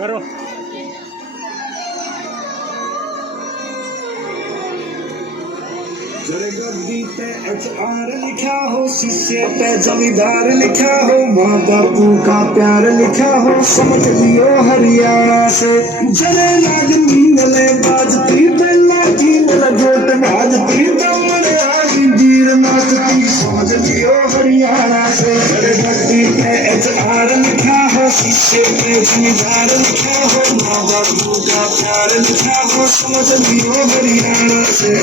करो। गद्दी पे HR लिखा हो, शीशे पे जमींदार लिखा हो, माँ बापू का प्यार लिखा हो, समझ लियो हरियाणा से। जरे नागनी मले बाजती बेला की मल गोट बाजती दमन आगी वीर नाचती, समझ लियो हरियाणा से। जरे गद्दी पे HR लिखा हो, शीशे पे जमींदार लिखा हो, माँ बापू का प्यार लिखा हो, समझ लियो हरियाणा से।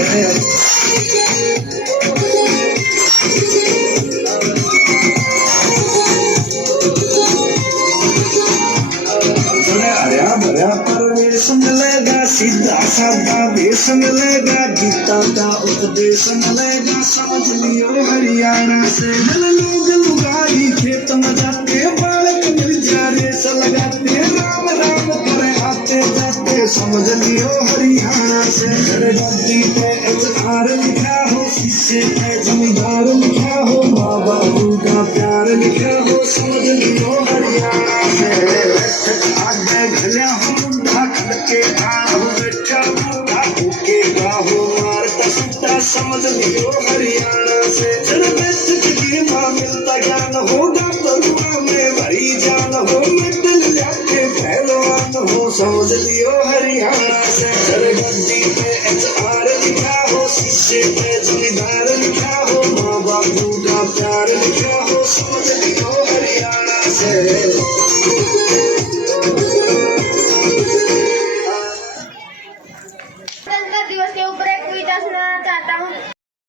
हरा भरा परवेश मिलेगा, सीधा साधा वेश मिलेगा, गीता का उपदेश मिलेगा, समझ लियो हरियाणा से। लोग लुगाई खेत में जाते, बालक मिल जा रेस लगाते, राम राम करे आते जाते, समझ लियो हरियाणा से। गद्दी पे HR लिखा हो, शीशे पे जमींदार लिखा हो, माँ बापू का प्यार लिखा हो, समझ लियो हरियाणा से। घलिया हो मुंडा खड़के आओ बेटा बूढ़ा भूखे गाहो मारता सुनता, समझ लियो हरियाणा से। की माँ मिलता ज्ञान होगा तरुआ में भरी जान हो, मेडल लाके पहलवान हो, समझ लियो हरियाणा से। गद्दी पे HR लिखा हो, शीशे पे जमींदार लिखा हो, माँ बापू का प्यार लिखा हो, समझ लियो हरियाणा से। दिवस के ऊपर एक कविता सुनाना चाहता हूँ।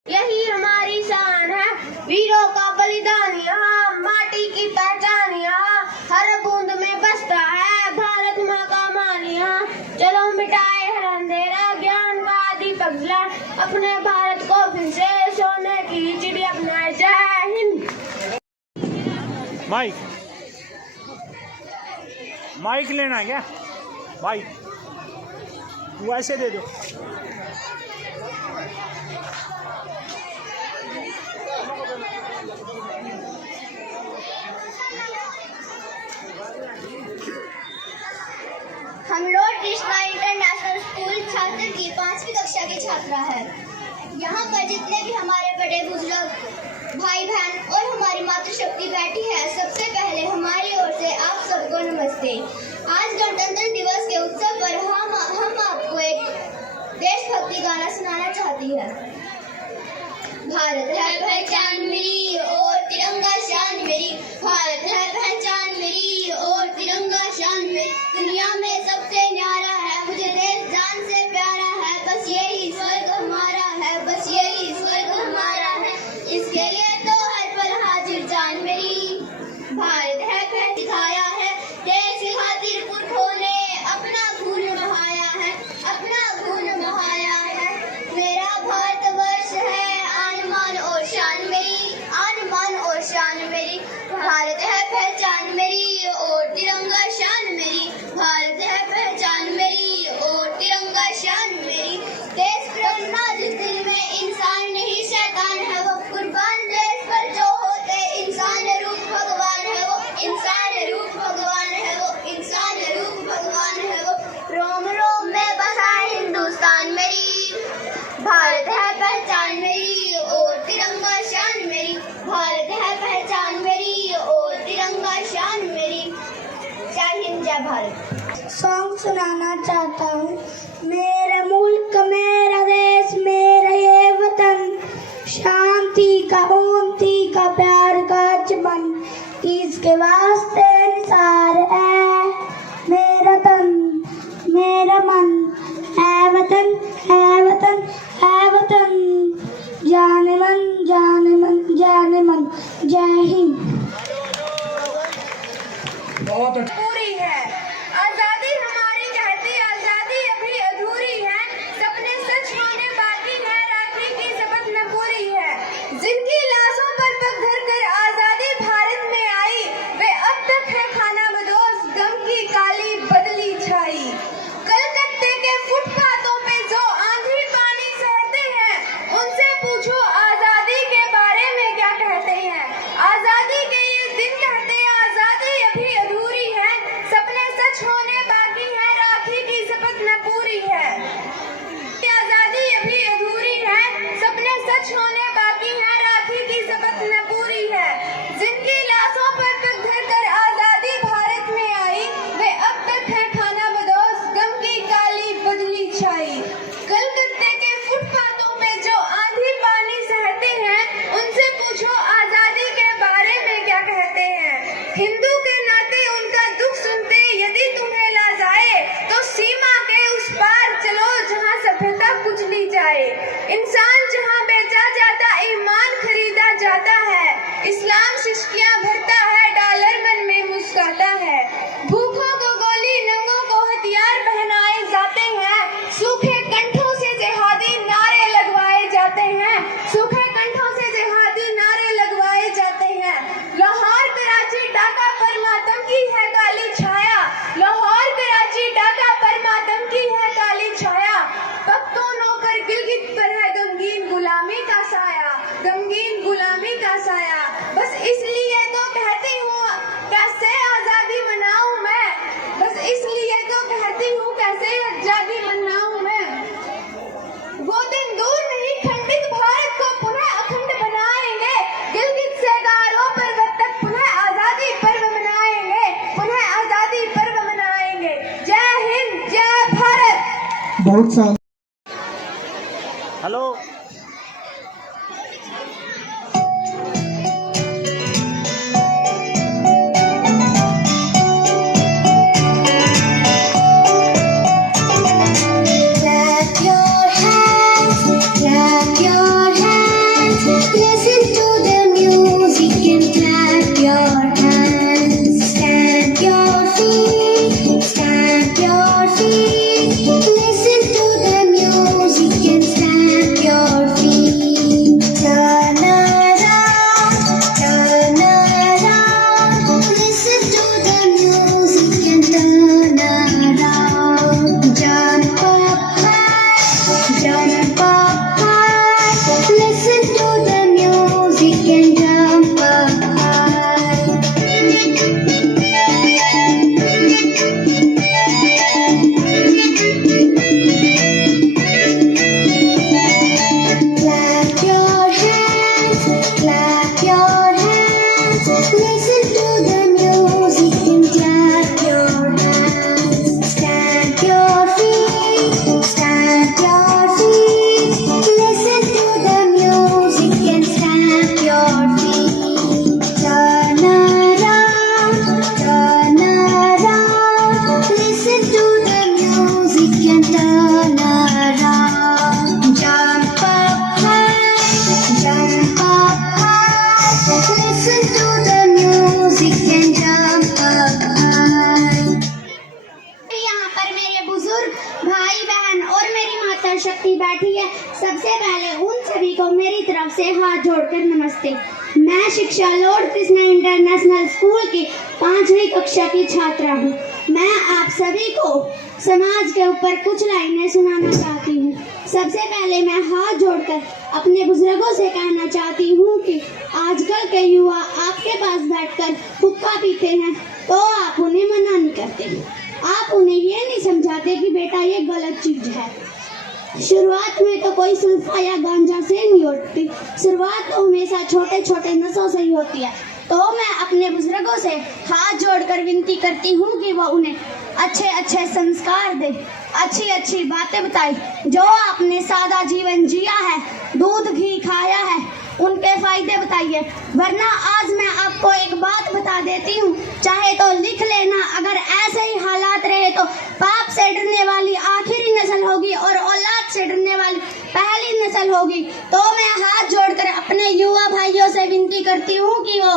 यही हमारी शान है, वीरों का बलिदान यहाँ, माटी की पहचान यहाँ, हर बूंद में बसता है भारत माँ का मान यहाँ। चलो मिटाए हर अंधेरा, ज्ञान का दीपक जलाए, अपने भारत को फिर से सोने की चिड़िया बनाए। जय हिंद। माइक लेना है क्या? माइक तू ऐसे दे दो। हम लोग कृष्णा इंटरनेशनल स्कूल छात्र की 5वीं कक्षा की छात्रा है। यहाँ पर जितने भी हमारे बड़े बुजुर्ग भाई बहन और हमारी मातृशक्ति बैठी है, सबसे पहले हमारी ओर से आप सबको नमस्ते। आज गणतंत्र दिवस के उत्सव पर हम आपको एक देशभक्ति गाना सुनाना चाहती है। भारत है पहचान मेरी और तिरंगा शान मेरी, भारत है पहचान मेरी और तिरंगा शान मेरी, दुनिया में सबसे न्यारा है, मुझे देश जान से प्यारा है, बस यही स्वर्ग हमारा है, बस यही स्वर्ग हमारा है, इसके लिए तो हर पल हाजिर जान मेरी। भारत है पहचान दिखाया है, देश की खातिर पुरखों ने अपना खून बहाया है, अपना खून बहाया है। मेरा भारतवर्ष है आन और शान मेरी, आन और शान मेरी, भारत है पहचान मेरी और तिरंगा शान मेरी, भारत है पहचान मेरी और तिरंगा शान मेरी। देश प्रेम नाजुक दिल में इंसान नहीं शैतान है वो, कुर्बान देश पर जो होते इंसान रूप भगवान है वो, इंसान रूप भगवान है वो, इंसान रूप भगवान है वो। रोम रोम में बसा हिंदुस्तान मेरी, भारत है पहचान मेरी और तिरंगा शान मेरी, भारत है पहचान मेरी और तिरंगा शान मेरी। जय हिंद, जय भारत। सॉन्ग सुनाना चाहता हूँ। मेरा मुल्क मेरा देश मेरा ये वतन, शांति का उन्नति का प्यार का चमन, इसके वास्ते निसार है मेरा तन मेरा मन, है वतन है वतन है वतन, जाने मन जाने मन जाने मन। जय हिंद। बहुत पूरी है आजादी हमारी कहती, आजादी अभी अधूरी है, सपने सच होने बाकी है, राखी की शपथ न पूरी है। जिनकी लाशों पर पग धर कर आजादी भारत में आई, वे अब तक है खाना बदोश, गम की काली बदली छाई। कलकत्ते के फुटपाथों पे जो आंधी पानी सहते हैं, उनसे पूछो आजादी के बारे में क्या कहते हैं। आजादी के ये दिन कहते आजादी अभी अधूरी है, बहुत सा hello Clap your hands, clap your hands. Listen to the music and clap your hands. Stamp your feet, stamp your feet. Listen to the music and stamp your feet. Turn around, turn around. Listen to the music and turn around. Jump up high, jump up high. Listen to the music and jump up high. Clap your hands, clap your hands. Listen to the music and clap your hands. Stamp your feet, stamp your feet. Listen to the music and stamp your feet. Turn around, turn around. Listen to the music and turn around. Jump up high, jump up high. Listen to the music and jump up high. यहाँ पर मेरे बुजुर्ग भाई बहन और मेरी माता शक्ति बैठी है। सबसे पहले उन सभी को मेरी तरफ से हाथ जोड़कर नमस्ते। मैं शिक्षा लॉर्ड कृष्णा इंटरनेशनल स्कूल की 5वीं कक्षा की छात्रा हूँ। मैं आप सभी को समाज के ऊपर कुछ लाइनें सुनाना चाहती हूँ। सबसे पहले मैं हाथ जोड़कर अपने बुजुर्गों से कहना चाहती हूँ कि आजकल के युवा आपके पास बैठकर हुक्का पीते हैं तो आप उन्हें मना नहीं करते। आप उन्हें ये नहीं समझाते कि बेटा ये गलत चीज है। शुरुआत में तो कोई सुल्फा या गांजा से नहीं होती, शुरुआत तो हमेशा छोटे छोटे नशों से ही होती है। तो मैं अपने बुजुर्गों से हाथ जोड़कर विनती करती हूँ कि वो उन्हें अच्छे अच्छे संस्कार दे, अच्छी अच्छी बातें बताए। जो आपने सादा जीवन जिया है, दूध घी खाया है, उनके फायदे बताइए। वरना आज मैं आपको एक बात बता देती हूँ, चाहे तो लिख लेना। अगर ऐसे ही हालात रहे तो पाप से डरने वाली आखिरी नस्ल होगी और औलाद से डरने वाली पहली नस्ल होगी। तो मैं हाथ जोड़कर अपने युवा भाइयों से विनती करती हूँ कि वो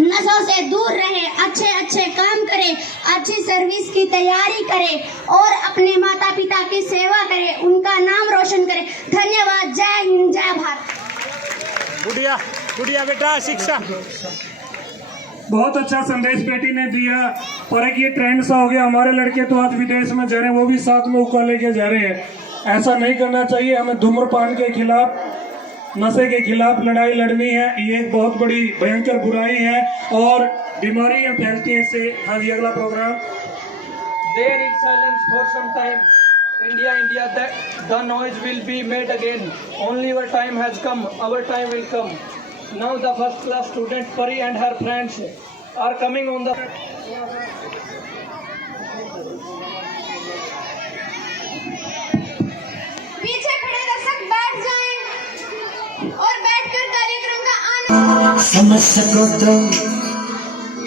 नशों से दूर रहे, अच्छे अच्छे काम करे, अच्छी सर्विस की तैयारी करे और अपने माता पिता की सेवा करे, उनका नाम रोशन करे। धन्यवाद। जय हिंद, जय भारत। गुड़िया गुड़िया बेटा शिक्षा बहुत अच्छा संदेश बेटी ने दिया। पर एक ये ट्रेंड सा हो गया, हमारे लड़के तो आज विदेश में जा रहे हैं, वो भी साथ में हुक्का लेके जा रहे हैं। ऐसा नहीं करना चाहिए। हमें धूम्रपान के खिलाफ, नशे के खिलाफ लड़ाई लड़नी है। ये एक बहुत बड़ी भयंकर बुराई है और बीमारियां फैलती हैं इससे। हाँ जी, अगला programme. There is silence for some time. India, the noise will be made again. Only your time has come. Our time will come. Now the first class student Pari and her friends are coming on the. पीछे खड़े दर्शक बैठ जाएं और बैठकर कार्यक्रम का आनंद। समझ सको तो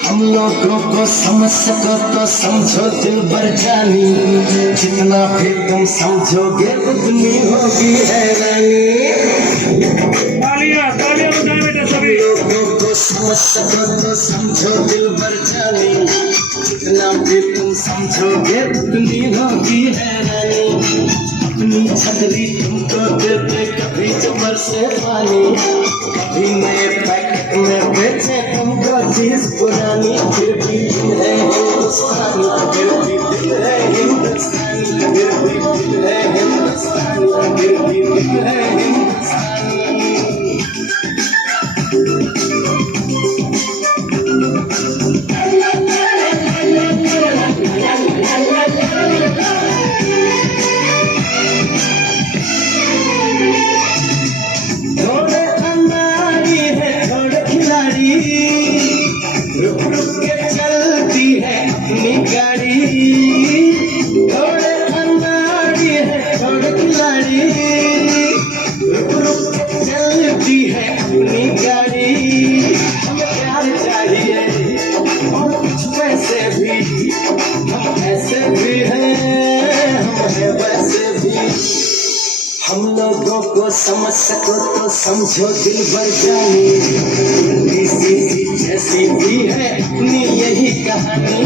हम लोगों को समझ सको तो समझो दिल भर जानी, जितना भी तुम समझोगे उतनी होगी हैरानी। तालियां तालियां बजाएं बेटा सभी। लोगों को समझ सको तो समझो दिल भर जानी, जितना भी तुम समझोगे उतनी होगी हैरानी। अपनी छतरी तुमको देते कभी जबर से पानी, कभी नए पैकेट में बेचे तुमको चीज पुरानी। फिर भी दिल है हिंदुस्तानी, फिर भी दिल है हिंदुस्तानी, फिर भी दिल है हिंदुस्तानी, फिर भी दिल है हिंदुस्तानी। थोड़े अंगारी है थोड़े खिलाड़ी, रुक रुक के समझ सको तो समझो दिल भर जानी, उल्टी सीधी जैसी भी है अपनी यही कहानी,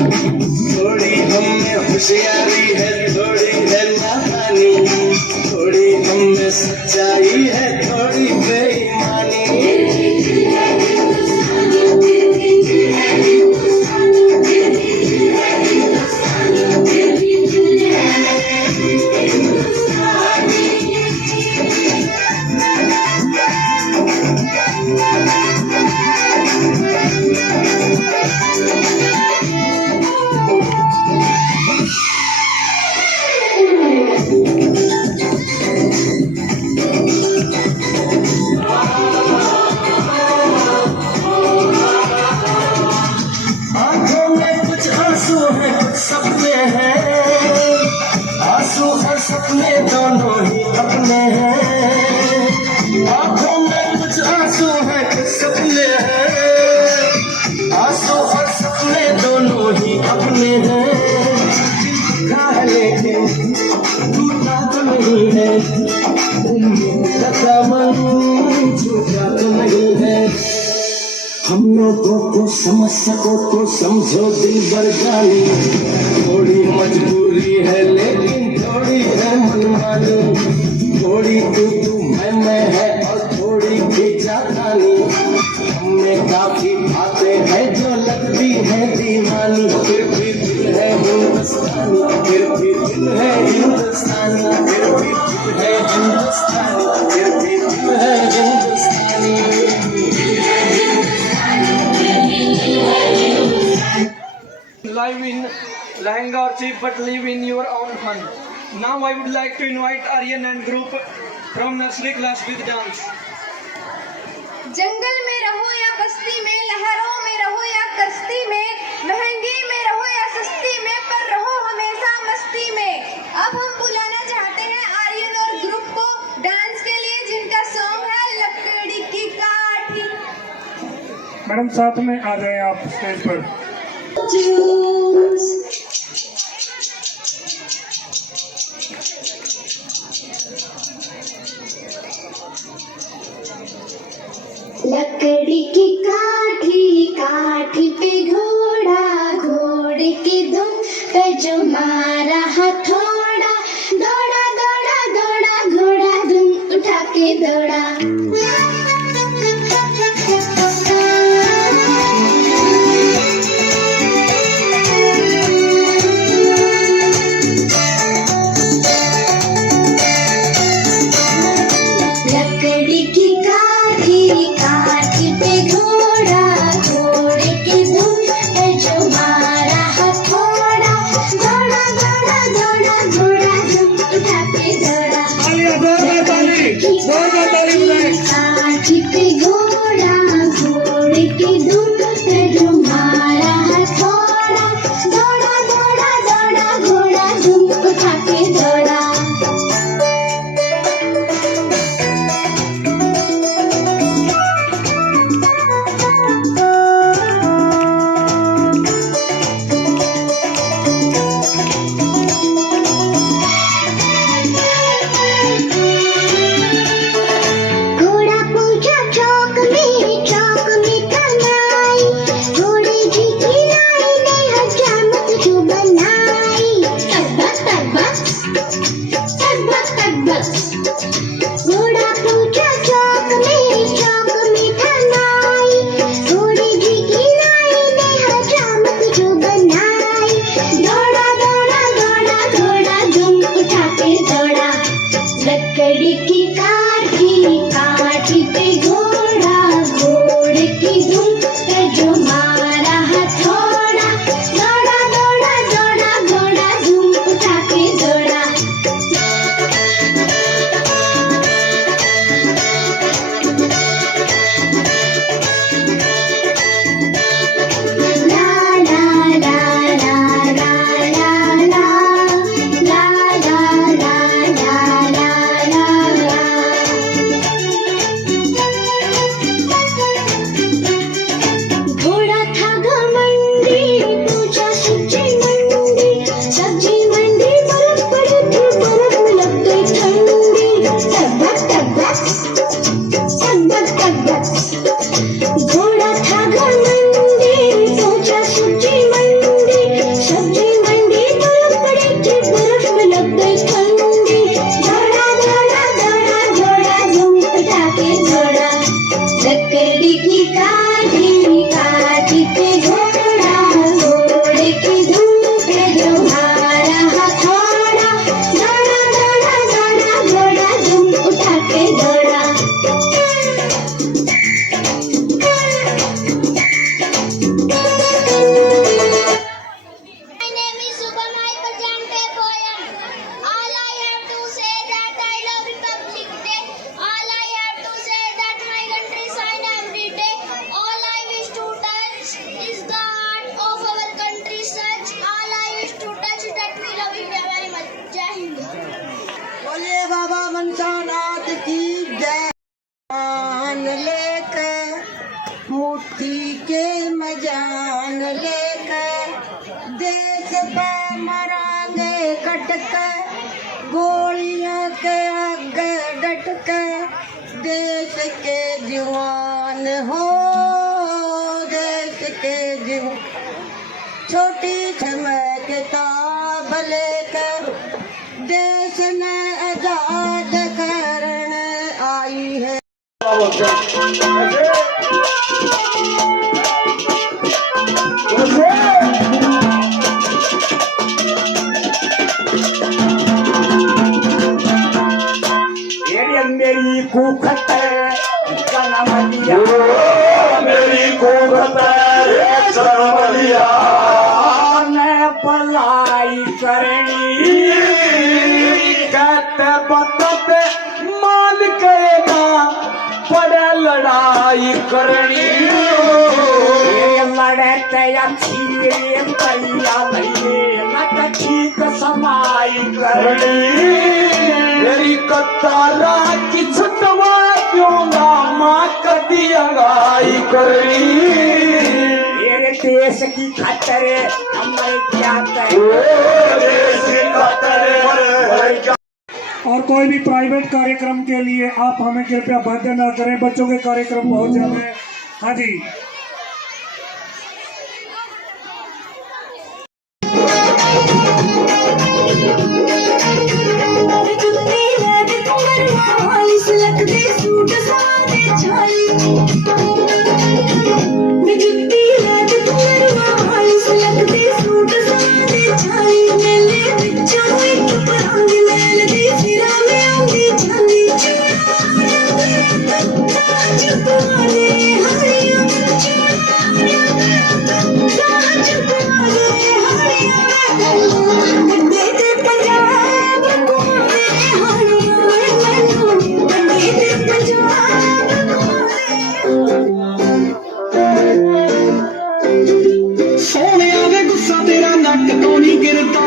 थोड़ी हम में होशियारी है थोड़ी है नादानी, थोड़ी हम में सच्चाई है थोड़ी बेईमानी। आंखों में कुछ आंसू है कुछ सपने हैं, आंसू और सपने दोनों ही अपने हैं। आंखों में कुछ आंसू है कुछ सपने हैं, आंसू और सपने दोनों ही अपने हैं। दिखा है लेकिन टूटा तो नहीं है, उम्मीद का मन झूठा तो नहीं है। हम लोगों को समझ सको तो समझो दिल भर जानी, थोड़ी मजबूरी है लेकिन थोड़ी है मनमानी, थोड़ी तू मैं है और थोड़ी खींचातानी। हमें काफी बातें हैं जो लगती है दीवानी, फिर भी दिल है हिंदुस्तानी, फिर भी दिल है हिंदुस्तानी, फिर भी दिल है हिंदुस्तानी, फिर भी दिल है हिंदुस्तानी। Live in Lehenga or cheap but live in your own fun. Now I would like to invite Aryan and group from nursery class with dance. जंगल में रहो या बस्ती में, लहरों में रहो या कश्ती में, महंगी में रहो या सस्ती में, पर रहो हमेशा मस्ती में। अब हम बुलाना चाहते हैं आर्यन और ग्रुप को डांस के लिए, जिनका सॉन्ग है लकड़ी की काठी। मैडम साथ में आ जाए आप स्टेज पर। लकड़ी की काठी काठी पे घोड़ा, घोड़े की धुन पे जो मारा हथौड़ा, दौड़ा दौड़ा दौड़ा घोड़ा धुन उठा के दौड़ा। लकड़ी की काठी काठी पे घोड़ा, घोड़े की धुन पे जो मारा हथौड़ा, दौड़ा दौड़ा दौड़ा घोड़ा धुन उठा के दौड़ा। ताली, जोरदार ताली, जोरदार ताली बजाएं। लेके देश पे मरांगे कटक गोलियों के आगे डट के देश के जवान हो देश के जवान छोटी समय किताब लेकर देश ने आजाद करने आई है। मेरी कुखत जनमलिया मेरी कुखत जनमलिया ने पलाई करनी कहते बतते मान के ना पड़े लड़ाई करनी लड़ते अच्छी पैया भैया न ठीक समाई करनी मेरी कतारा की छुटवा क्यों ना माँ कदी अंगाई करनी मेरे देश की खातिर हमें क्या देश की खातिर। और कोई भी प्राइवेट कार्यक्रम के लिए आप हमें कृपया बाध्य ना करें, बच्चों के कार्यक्रम बहुत ज्यादा है। हाँ जी, ਸੋਹਣਿਆ ਵੇ ਗੁੱਸਾ ਤੇਰਾ ਨੱਕ ਤੋਂ ਨਹੀਂ ਗਿਰਦਾ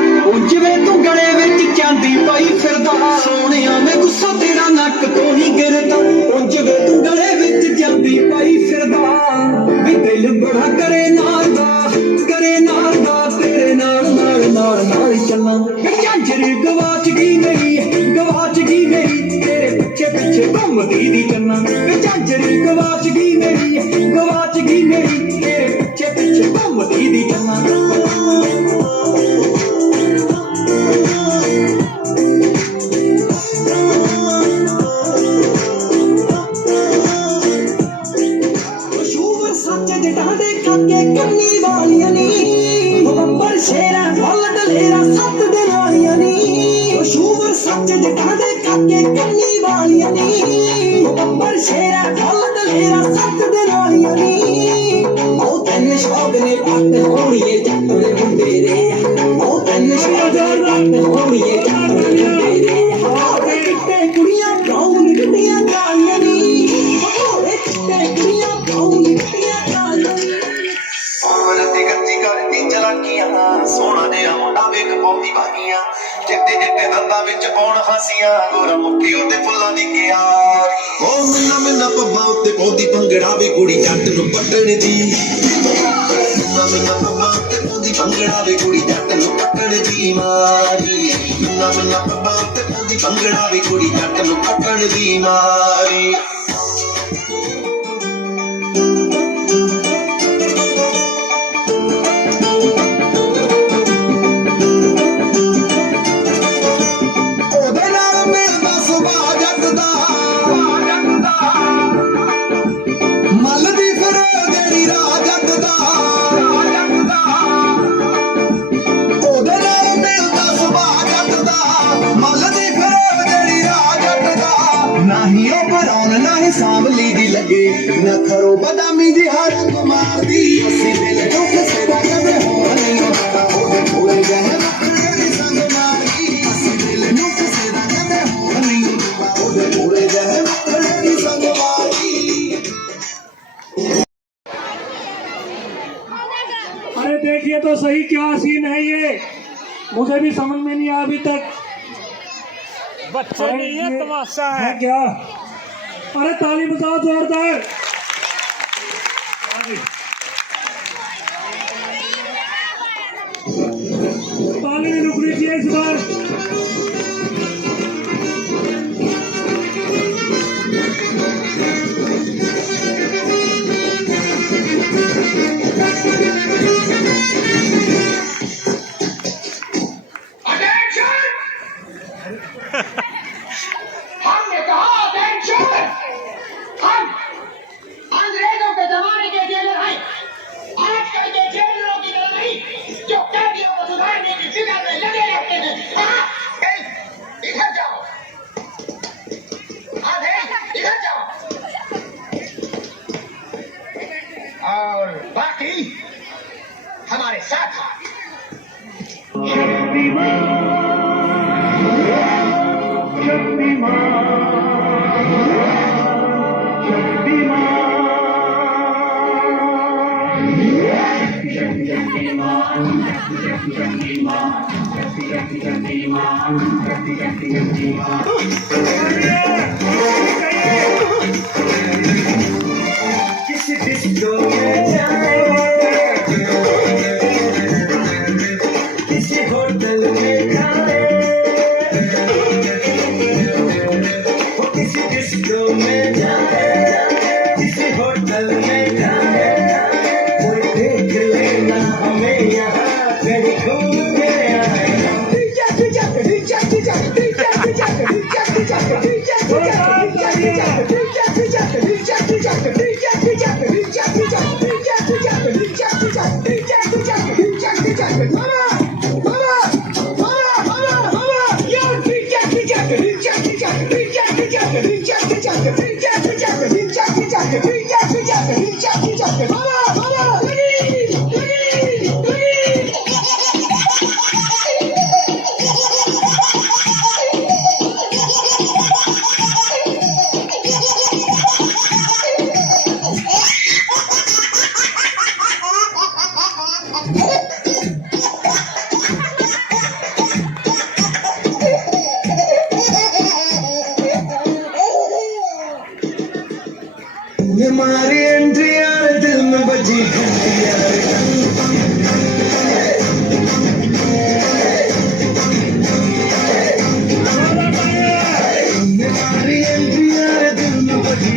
ਜਿਵੇਂ ਤੂੰ ਗਲੇ ਵਿੱਚ ਚਾਂਦੀ ਪਾਈ ਫਿਰਦਾ ਸੋਹਣਿਆ ਵੇ ਗੁੱਸਾ ਤੇਰਾ ਨੱਕ ਤੋਂ ਨਹੀਂ ਗਿਰਦਾ ਜਿਵੇਂ ਤੂੰ ਗਲੇ ਵਿੱਚ ਚਾਂਦੀ ਪਾਈ ਫਿਰਦਾ ਵੀ ਦਿਲ ਬੜਾ ਕਰੇ ਨਾਲ ਦਾ ਤੇਰੇ ਨਾਲ ਨਾਲ ਚੱਲਾਂ ਝਾਂਜਰ ਗਵਾਚ ਗਈ ਮੇਰੀ ਤੇਰੇ ਪਿੱਛੇ ਘੁੰਮਦੀ ਦੀ ਚੱਲਾਂ ਝਾਂਜਰ ਗਵਾਚ ਗਈ ਮੇਰੀ ਤੇਰੇ ਪਿੱਛੇ ਘੁੰਮਦੀ ਦੀ ਚੱਲਾਂ। ਸੱਚ ਜਟਾਂ ਦੇ ਕਾਕੇ ਕੰਨੀ ਵਾਲੀਆਂ ਨੀ ਬੱਬਰ ਸ਼ੇਰਾ ਫੁੱਲ ਦਲੇਰਾ 7 ਦਿਨ ਵਾਲੀਆਂ ਨੀ ਸ਼ੂਵਰ ਸੱਚ ਜਟਾਂ ਦੇ ਕਾਕੇ ਕੰਨੀ ਵਾਲੀਆਂ ਨੀ ਬੱਬਰ ਸ਼ੇਰਾ ਫੁੱਲ ਦਲੇਰਾ 7 ਦਿਨ ਵਾਲੀਆਂ ਨੀ ਉਹ ਤੈਨ ਸ਼ੌਕ ਨੇ ਪੱਟ ਹੋਣੀਏ ਜੱਟ ਦੇ ਮੁੰਡੇ ਦੇ ਉਹ ਤੈਨ ਸ਼ੌਕ ਨੇ ਪੱਟ ਹੋਣੀਏ ਜੱਟ ਦੇ ਮੁੰਡੇ ਦੇ ਹੋਏ ਕਿਤੇ ਕੁੜੀਆਂ ਗਾਉਣ ਕੁੜੀਆਂ ਗਾਲੀਆਂ ਨੀ ਹੋਏ ਕਿਤੇ ਕੁੜੀਆਂ ਗਾਉਣ ਸੋਹਣਾ ਜਿਹਾ ਮੁੰਡਾ ਵੇਖ ਪਾਉਂਦੀ ਬਾਗੀਆਂ ਚਿੱਟੇ ਚਿੱਟੇ ਦੰਦਾਂ ਵਿੱਚ ਪਾਉਣ ਹਾਸੀਆਂ ਗੋਰਾ ਮੁੱਠੀ ਉੱਤੇ ਫੁੱਲਾਂ ਦੀ ਕਿਆਰੀ ਉਹ ਮਿੰਨਾ ਪੱਬਾਂ ਉੱਤੇ ਪਾਉਂਦੀ ਭੰਗੜਾ ਵੇ ਕੁੜੀ ਜੱਟ ਨੂੰ ਪੱਟਣ ਦੀ ਮਿੰਨਾ ਪੱਬਾਂ ਉੱਤੇ ਪਾਉਂਦੀ ਭੰਗੜਾ ਵੇ ਕੁੜੀ ਜੱਟ ਨੂੰ ਪੱਟਣ ਦੀ ਮਾਰੀ ਮਿੰਨਾ ਪੱਬਾਂ ਉੱਤੇ ਪਾਉਂਦੀ ਭੰਗੜਾ ਵੇ ਕੁੜੀ ਜੱਟ ਨੂੰ ਪੱਟਣ ਦੀ ਮਾਰੀ। ਸਾਂਵਲੀ ਦੀ ਲੱਗੇ ਨਾ ਖਰੋ ਬਦਾਮੀ ਦੀ ਹਰ ਮਾਰਦੀ ਅਸੀਂ ਦਿਲ ਨੂੰ ਕਿਸੇ ਦਾ ਕਦੇ ਹੋਣ ਨਹੀਂ ਹੁੰਦਾ ਉਹਦੇ ਕੋਲੇ ਗਏ ਮੱਖਣੇ ਦੀ ਸੰਗ ਮਾਰੀ ਅਸੀਂ ਦਿਲ ਨੂੰ ਕਿਸੇ ਦਾ ਕਦੇ ਹੋਣ ਨਹੀਂ ਹੁੰਦਾ ਉਹਦੇ ਕੋਲੇ ਗਏ ਮੱਖਣੇ ਦੀ ਸੰਗ ਮਾਰੀ। अरे देखिए तो सही क्या सीन है ये, मुझे भी समझ में नहीं आया अभी तक। बच्चे नहीं है, तमाशा है क्या? अरे ताली बजाओ जोरदार। रुक लीजिए इस बार। हमने कहा अटेंशन। हम अंग्रेजों के जमाने के जेलर हैं, आजकल के जेलरों की तरह नहीं जो कैदियों को सुधारने की फिक्र में लगे रहते हैं। इधर जाओ, इधर जाओ। और बाकी हमारे साथ आओ। किसी डिस्को में जाए, किसी होटल में जाए, वो किसी डिस्को में जाए, किसी होटल में जाए, कोई देख लेना हमें यहाँ कहीं घूम के आए। हमारी एंट्री यार दिल में बजी हमारी एंट्री यार दिल में बजी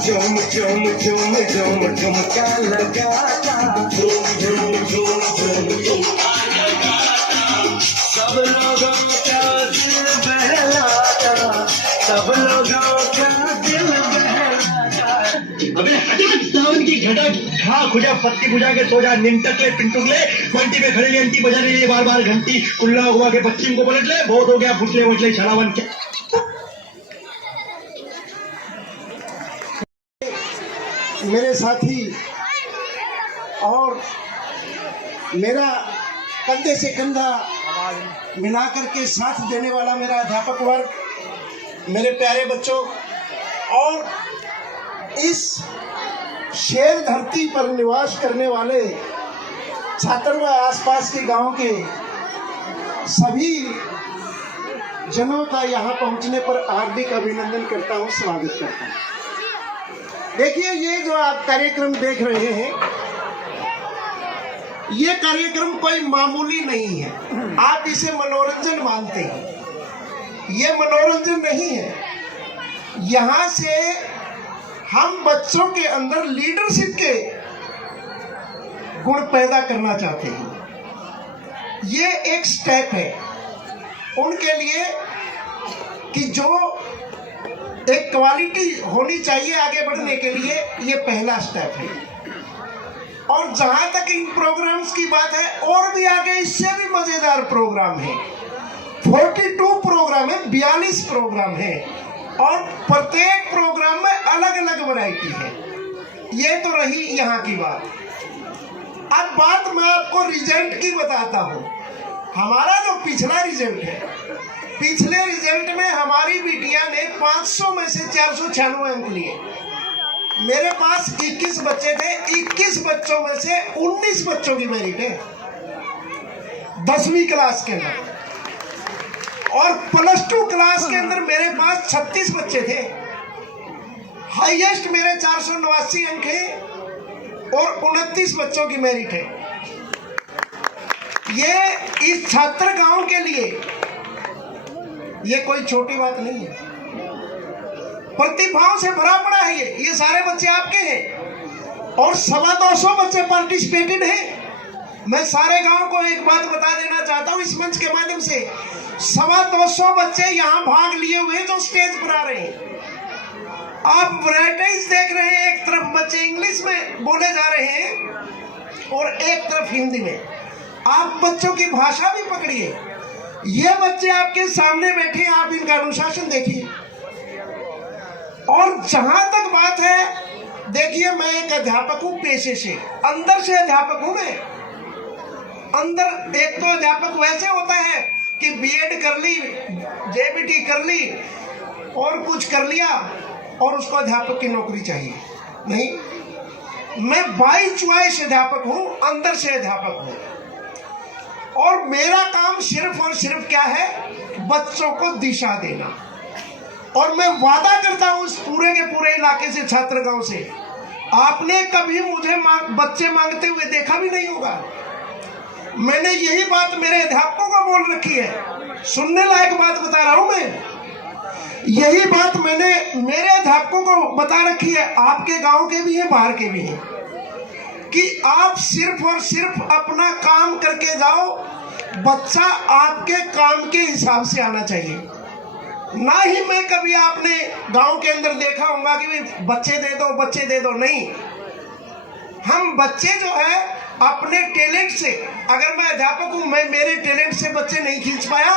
झूम झूम झूम झूम झुमका लगाता, झूम झूम झूम झूम झुमका लगाता, सब लोगों का दिल बहलाता, सब लोगों का दिल बहलाता। अबे हटा सावन की घटा, खा खुजा पत्ती बुझा के सो जा, निमटकले पिंटुकले घंटी पे खड़ी घंटी बजा रही है बार बार घंटी, उल्ला हुआ के पश्चिम को पलट ले, बहुत हो गया फुटले वटले छलावन के। मेरे साथी और मेरा कंधे से कंधा मिला करके साथ देने वाला मेरा अध्यापक वर्ग, मेरे प्यारे बच्चों, और इस शेर धरती पर निवास करने वाले छात्र व आसपास के गांव के सभी जनों का यहाँ पहुँचने पर हार्दिक अभिनंदन करता हूँ, स्वागत करता हूँ। देखिए, ये जो आप कार्यक्रम देख रहे हैं, ये कार्यक्रम कोई मामूली नहीं है। आप इसे मनोरंजन मानते हैं, ये मनोरंजन नहीं है। यहाँ से हम बच्चों के अंदर लीडरशिप के गुण पैदा करना चाहते हैं। ये एक स्टेप है उनके लिए कि जो एक क्वालिटी होनी चाहिए आगे बढ़ने के लिए, ये पहला स्टेप है। और जहां तक इन प्रोग्राम्स की बात है, और भी आगे इससे भी मजेदार प्रोग्राम है। 42 प्रोग्राम है, 42 प्रोग्राम है, और प्रत्येक प्रोग्राम में अलग अलग वैरायटी है। ये तो रही यहाँ की बात। अब बात मैं आपको रिजल्ट की बताता हूँ। हमारा जो पिछला रिजल्ट है, पिछले रिजल्ट में हमारी बिटिया ने 500 में से 496 अंक लिए। मेरे पास 21 बच्चे थे, 21 बच्चों में से 19 बच्चों की मेरिट है 10वीं क्लास के अंदर। और +2 क्लास के अंदर मेरे पास 36 बच्चे थे। हाईएस्ट मेरे 489 अंक है और 29 बच्चों की मेरिट है। ये इस छात्र गांव के लिए ये कोई छोटी बात नहीं है। प्रतिभाओं से भरा पड़ा है ये सारे बच्चे आपके हैं और 250 बच्चे पार्टिसिपेटेड हैं। मैं सारे गांव को एक बात बता देना चाहता हूं इस मंच के माध्यम से, 250 बच्चे यहां भाग लिए हुए जो स्टेज पर आ रहे हैं। आप वैराइटीज देख रहे हैं, एक तरफ बच्चे इंग्लिश में बोले जा रहे हैं और एक तरफ हिंदी में। आप बच्चों की भाषा भी पकड़िए। ये बच्चे आपके सामने बैठे हैं, आप इनका अनुशासन देखिए। और जहां तक बात है, देखिए मैं एक अध्यापक हूं पेशे से, अंदर से अध्यापक हूं मैं। अंदर एक तो अध्यापक वैसे होता है कि बीएड कर ली, जेबीटी कर ली और कुछ कर लिया और उसको अध्यापक की नौकरी चाहिए। नहीं, मैं बाई चॉइस अध्यापक हूं, अंदर से अध्यापक हूं। और मेरा काम सिर्फ और सिर्फ क्या है, बच्चों को दिशा देना। और मैं वादा करता हूं इस पूरे के पूरे इलाके से, छात्र गांव से, आपने कभी मुझे बच्चे मांगते हुए देखा भी नहीं होगा। मैंने यही बात मेरे अध्यापकों को बोल रखी है, सुनने लायक बात बता रहा हूं मैं। यही बात मैंने मेरे अध्यापकों को बता रखी है, आपके गांव के भी हैं, बाहर के भी हैं, कि आप सिर्फ और सिर्फ अपना काम करके जाओ, बच्चा आपके काम के हिसाब से आना चाहिए। ना ही मैं कभी आपने गांव के अंदर देखा होगा कि भाई बच्चे दे दो, बच्चे दे दो। नहीं, हम बच्चे जो है अपने टैलेंट से, अगर मैं अध्यापक हूं, मैं मेरे टैलेंट से बच्चे नहीं खींच पाया,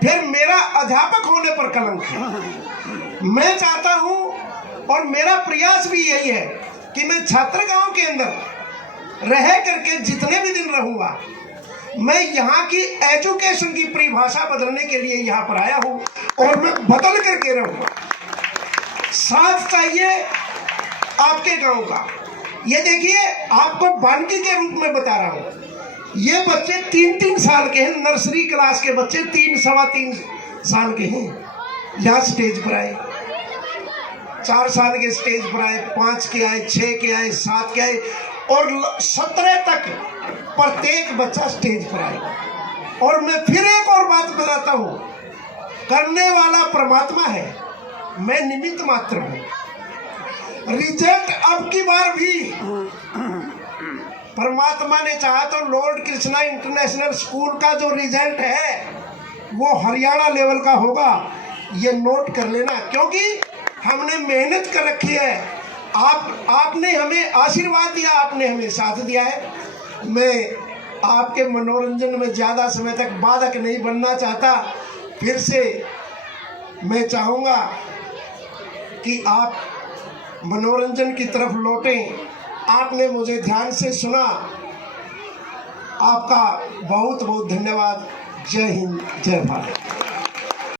फिर मेरा अध्यापक होने पर कलंक है। मैं चाहता हूं और मेरा प्रयास भी यही है कि मैं छात्र गांव के अंदर रह करके जितने भी दिन रहूंगा, मैं यहाँ की एजुकेशन की परिभाषा बदलने के लिए यहाँ पर आया हूँ और मैं बदल करके रहूंगा। साथ चाहिए आपके गांव का। ये देखिए, आपको बानगी के रूप में बता रहा हूँ। ये बच्चे 3-3 साल के हैं, नर्सरी क्लास के बच्चे 3-3.25 साल के हैं, यहाँ स्टेज पर आए। 4 साल के स्टेज पर आए, 5 के आए, 6 के आए, 7 के आए और 17 तक प्रत्येक बच्चा स्टेज पर आएगा। और मैं फिर एक और बात बताता हूँ, करने वाला परमात्मा है, मैं निमित्त मात्र हूँ। रिजल्ट अब की बार भी परमात्मा ने चाहा तो लॉर्ड कृष्णा इंटरनेशनल स्कूल का जो रिजल्ट है वो हरियाणा लेवल का होगा, ये नोट कर लेना, क्योंकि हमने मेहनत कर रखी है। आपने हमें आशीर्वाद दिया, आपने हमें साथ दिया है। मैं आपके मनोरंजन में ज़्यादा समय तक बाधक नहीं बनना चाहता। फिर से मैं चाहूँगा कि आप मनोरंजन की तरफ लौटें। आपने मुझे ध्यान से सुना, आपका बहुत बहुत धन्यवाद। जय हिंद, जय भारत।